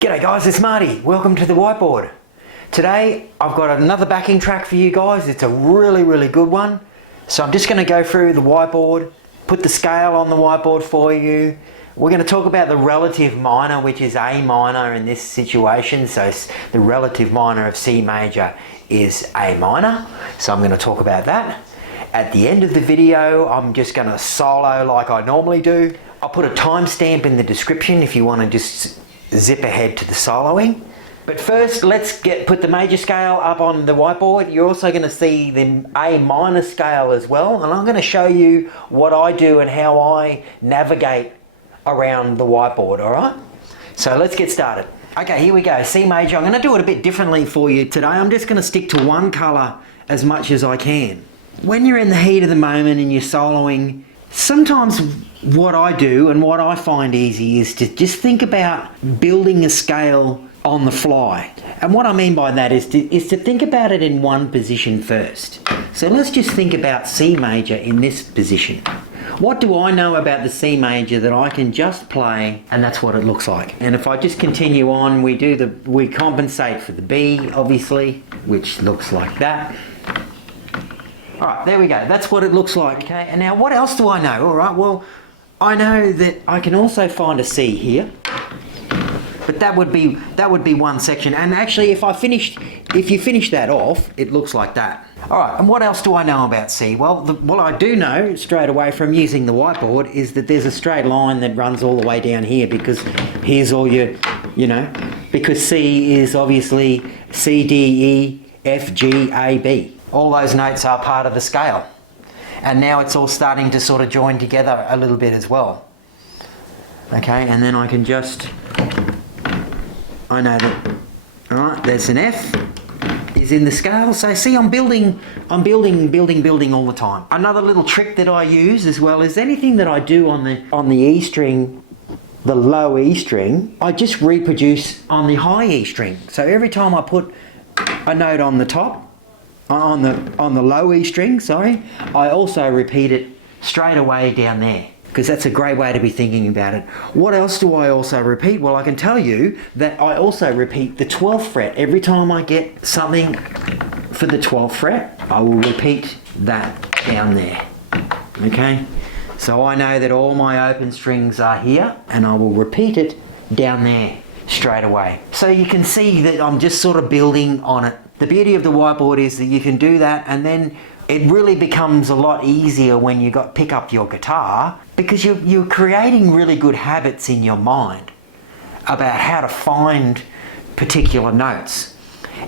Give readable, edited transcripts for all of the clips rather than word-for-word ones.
G'day guys, it's Marty. Welcome to the whiteboard. Today I've got another backing track for you guys. It's a really good one. So I'm just going to go through the whiteboard, put the scale on the whiteboard for you. We're going to talk about the relative minor, which is A minor in this situation. So the relative minor of C major is A minor. So I'm going to talk about that. At the end of the video, I'm just going to solo like I normally do. I'll put a timestamp in the description if you want to just zip ahead to the soloing. But first, let's put the major scale up on the whiteboard. You're also going to see the A minor scale as well, and I'm going to show you what I do and how I navigate around the whiteboard, all right? So let's get started. Okay, here we go, C major. I'm going to do it a bit differently for you today. I'm just going to stick to one colour as much as I can. When you're in the heat of the moment and you're soloing, sometimes what I do and what I find easy is to just think about building a scale on the fly. And what I mean by that is to think about it in one position first. So let's just think about C major in this position. What do I know about the C major that I can just play, and that's what it looks like. And if I just continue on, we compensate for the B, obviously, which looks like that. All right, there we go. That's what it looks like. Okay, and now what else do I know? All right, well, I know that I can also find a C here, but that would be one section. And actually, if you finish that off, it looks like that. All right, and what else do I know about C? Well, what I do know straight away from using the whiteboard is that there's a straight line that runs all the way down here, because here's all because C is obviously C, D, E, F, G, A, B. All those notes are part of the scale. And now it's all starting to sort of join together a little bit as well. Okay, and then I can I know that, all right, there's an F is in the scale. So see, I'm building all the time. Another little trick that I use as well is anything that I do on the E string, the low E string, I just reproduce on the high E string. So every time I put a note on the top, on the low E string, sorry, I also repeat it straight away down there, because that's a great way to be thinking about it. What else do I also repeat? Well, I can tell you that I also repeat the 12th fret. Every time I get something for the 12th fret, I will repeat that down there. Okay? So I know that all my open strings are here, and I will repeat it down there straight away. So you can see that I'm just sort of building on it. The beauty of the whiteboard is that you can do that, and then it really becomes a lot easier when you pick up your guitar, because you're creating really good habits in your mind about how to find particular notes.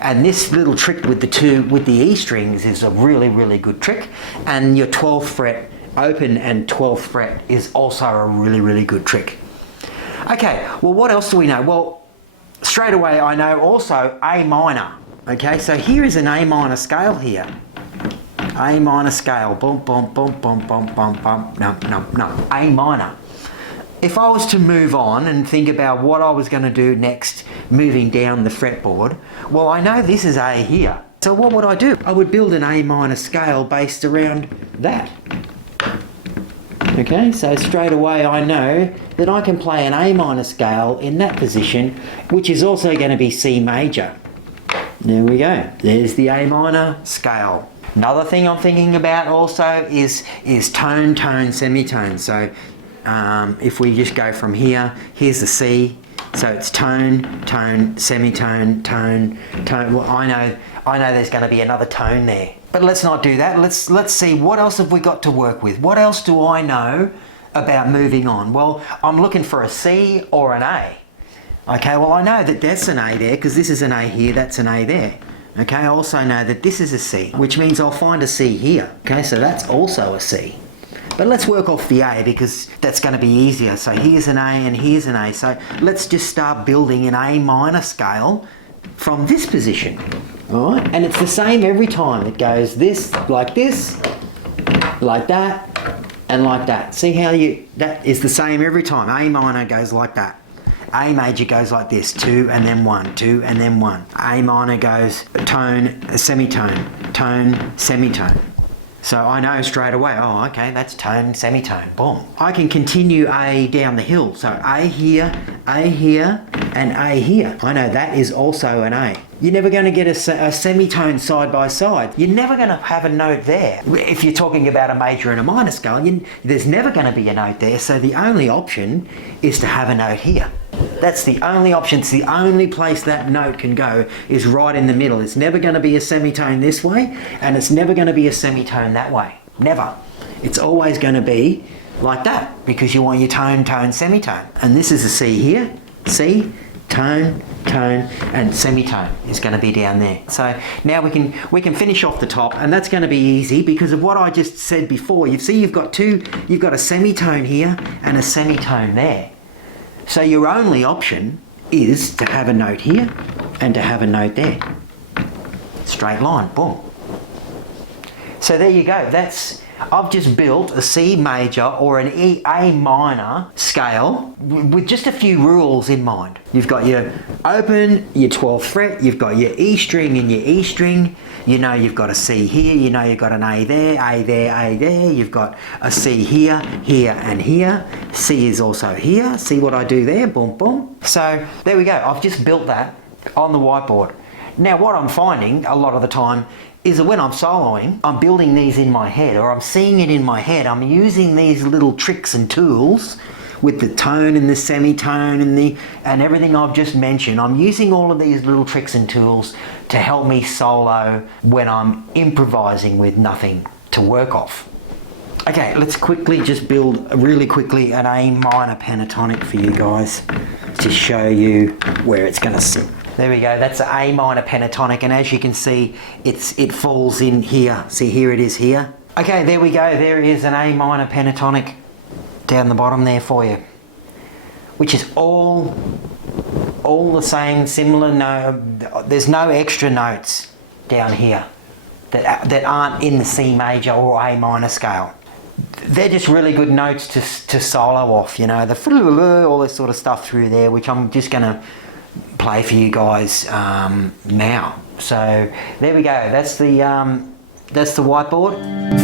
And this little trick with the E strings is a really good trick, and your 12th fret open and 12th fret is also a really good trick. Okay, well, what else do we know? Well, straight away I know also A minor. Okay, so here is an A minor scale here. A minor scale, bump, bump, bump, bump, bump, bump, bump, no, A minor. If I was to move on and think about what I was going to do next, moving down the fretboard, well, I know this is A here. So what would I do? I would build an A minor scale based around that. Okay, so straight away I know that I can play an A minor scale in that position, which is also going to be C major. There we go. There's the A minor scale. Another thing I'm thinking about also is tone, tone, semitone. So if we just go from here, here's the C. So it's tone, tone, semitone, tone, tone. Well, I know there's going to be another tone there. But let's not do that. Let's see, what else have we got to work with? What else do I know about moving on? Well, I'm looking for a C or an A. Okay, well, I know that that's an A there, because this is an A here, that's an A there. Okay, I also know that this is a C, which means I'll find a C here. Okay, so that's also a C. But let's work off the A, because that's going to be easier. So here's an A and here's an A. So let's just start building an A minor scale from this position. All right, and it's the same every time. It goes this, like that, and like that. See how that is the same every time. A minor goes like that. A major goes like this, 2 and then 1, 2 and then 1. A minor goes tone, semitone, tone, semitone. So I know straight away, oh, okay, that's tone, semitone, boom. I can continue A down the hill. So A here, and A here. I know that is also an A. You're never going to get a semitone side by side. You're never going to have a note there. If you're talking about a major and a minor scale, there's never going to be a note there. So the only option is to have a note here. That's the only option. It's the only place that note can go is right in the middle. It's never going to be a semitone this way, and it's never going to be a semitone that way. Never. It's always going to be like that because you want your tone, tone, semitone. And this is a C here. C, tone, tone, and semitone is going to be down there. So now we can finish off the top, and that's going to be easy because of what I just said before. You see, you've got a semitone here and a semitone there. So your only option is to have a note here and to have a note there. Straight line, boom. So there you go. I've just built a C major or an A minor scale with just a few rules in mind. You've got your open, your 12th fret, you've got your E string and your E string. You know you've got a C here, you know you've got an A there, A there, A there. You've got a C here, here and here. C is also here. See what I do there? Boom, boom. So there we go. I've just built that on the whiteboard. Now what I'm finding a lot of the time is that when I'm soloing, I'm building these in my head, or I'm seeing it in my head. I'm using these little tricks and tools with the tone and the semitone and everything I've just mentioned. I'm using all of these little tricks and tools to help me solo when I'm improvising with nothing to work off. Okay, let's quickly just build really quickly an A minor pentatonic for you guys to show you where it's going to sit. There we go, that's an A minor pentatonic, and as you can see, it falls in here. See, here it is here. Okay, there we go, there is an A minor pentatonic down the bottom there for you, which is all the same, similar. No, there's no extra notes down here that aren't in the C major or A minor scale. They're just really good notes to solo off, you know, the all this sort of stuff through there, which I'm just going to play for you guys now. So there we go. That's the whiteboard.